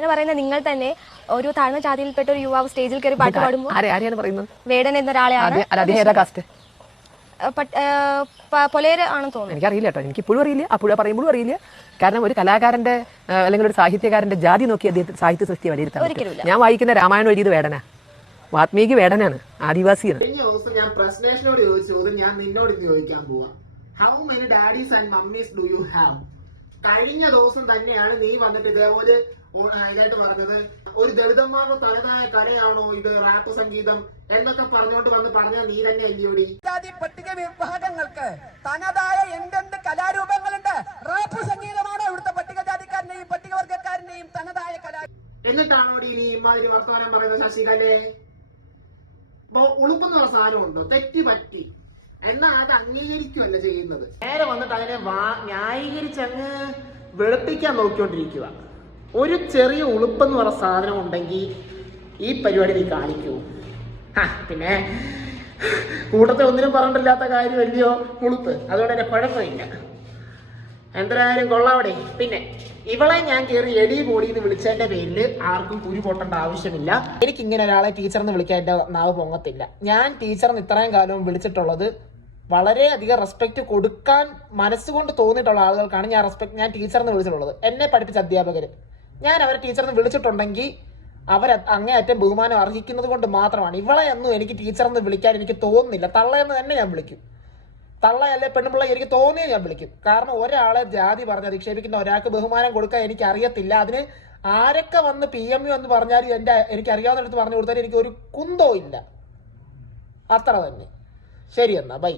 എന്ന് പറയുന്നത് നിങ്ങൾ തന്നെ ഒരു താഴ്ന്ന ജാതിയിൽപ്പെട്ട ഒരു യുവാവ് സ്റ്റേജിൽ കയറി പാട്ട് പാടുമ്പോൾ ആരെ ആരെയാണ് പറയുന്നത്? വേടൻ ഏഹ് പ- പൊലേര് ആണെന്ന് തോന്നുന്നു. എനിക്കറിയില്ല കേട്ടോ. എനിക്ക് ഇപ്പോഴും അറിയില്ല. അപ്പോഴും പറയുമ്പോഴും അറിയില്ല. കാരണം ഒരു കലാകാരന്റെ അല്ലെങ്കിൽ ഒരു സാഹിത്യകാരന്റെ ജാതി നോക്കി അദ്ദേഹത്തെ സാഹിത്യ സൃഷ്ടി വിലയിരുത്താൻ ഞാൻ വായിക്കുന്ന രാമായണം എഴുതിയത് വേടനാ. വാത്മീകി വേടനാണ് ആദിവാസിയാണ്. കഴിഞ്ഞ ദിവസം ഞാൻ പ്രശ്നേഷിനോട് ചോദിച്ച ഞാൻ നിന്നോട് ചോദിക്കാൻ പോവാ. How many daddies and mummies do you have കഴിഞ്ഞ ദിവസം തന്നെയാണ് നീ വന്നിട്ട് ഇതേപോലെ ഇതായിട്ട് പറഞ്ഞത്. ഒരു ദളിതന്മാരുടെ തനതായ കലയാണോ ഇത് റാപ്പ് സംഗീതം എന്നൊക്കെ പറഞ്ഞോണ്ട് വന്ന് പറഞ്ഞ നീ തന്നെ അല്ലിയോടി. ജാതി പട്ടിക വിഭാഗങ്ങൾക്ക് തനതായ എന്തെന്ത് കലാരൂപങ്ങളുണ്ട്? റാപ്പ് സംഗീതമാണ് ഇവിടുത്തെ പട്ടികജാതിക്കാരനെയും പട്ടികവർഗക്കാരനെയും തനതായ കലാ എന്നിട്ടാണോടി നീ ഇമാതിരി വർത്തമാനം പറയുന്നത് ശശികലേ? ഉളുപ്പെന്ന് പറഞ്ഞ സാധനമുണ്ടോ? തെറ്റി പറ്റി. എന്നാ അത് അംഗീകരിക്കുമല്ല ചെയ്യുന്നത്. നേരെ വന്നിട്ട് അതിനെ വാ- ന്യായീകരിച്ചങ്ങ് വെളുപ്പിക്കാൻ നോക്കിക്കൊണ്ടിരിക്കുക. ഒരു ചെറിയ ഉളുപ്പെന്ന് പറഞ്ഞ സാധനം ഉണ്ടെങ്കിൽ ഈ പരിപാടി നീ കാണിക്കൂ. പിന്നെ കൂട്ടത്തെ ഒന്നിനും പറഞ്ഞിട്ടില്ലാത്ത കാര്യം അല്ലയോ ഉളുപ്പ്. അതുകൊണ്ട് തന്നെ കുഴപ്പമില്ല. എന്തായാലും കൊള്ളാവിടെ പിന്നെ ഇവളെ ഞാൻ കയറി എടി പോടി എന്ന് വിളിച്ചതിന്റെ പേരിൽ ആർക്കും കുരു പൊട്ടേണ്ട ആവശ്യമില്ല. എനിക്ക് ഇങ്ങനെ ഒരാളെ ടീച്ചർ എന്ന് വിളിക്കാൻ നാവ് പൊങ്ങത്തില്ല. ഞാൻ ടീച്ചറിന് ഇത്രയും കാലവും വിളിച്ചിട്ടുള്ളത് വളരെയധികം റെസ്പെക്ട് കൊടുക്കാൻ മനസ്സുകൊണ്ട് തോന്നിയിട്ടുള്ള ആളുകൾക്കാണ് ഞാൻ റെസ്പെക്ട് ഞാൻ ടീച്ചർ എന്ന് വിളിച്ചിട്ടുള്ളത്. എന്നെ പഠിപ്പിച്ച അധ്യാപകർ ഞാൻ അവരെ ടീച്ചർ എന്ന് വിളിച്ചിട്ടുണ്ടെങ്കിൽ അവർ അങ്ങേയറ്റം ബഹുമാനം അർഹിക്കുന്നത് കൊണ്ട് മാത്രമാണ്. ഇവളെ ഒന്നും എനിക്ക് ടീച്ചർ എന്ന് വിളിക്കാൻ എനിക്ക് തോന്നുന്നില്ല. തള്ളയെന്ന് തന്നെ ഞാൻ വിളിക്കും. തള്ളയല്ലേ പെണ്ണുപിള്ള എനിക്ക് തോന്നിയ ഞാൻ വിളിക്കും. കാരണം ഒരാളെ ജാതി പറഞ്ഞ് അധിക്ഷേപിക്കുന്ന ഒരാൾക്ക് ബഹുമാനം കൊടുക്കാൻ എനിക്ക് അറിയത്തില്ല അതിന് ആരൊക്കെ വന്ന് പി എം യു എന്ന് പറഞ്ഞാലും എന്റെ എനിക്ക് അറിയാവുന്നിടത്ത് പറഞ്ഞു കൊടുത്താൽ എനിക്ക് ഒരു കുന്തോ ഇല്ല. അത്ര തന്നെ. ശരി എന്നാ ബൈ.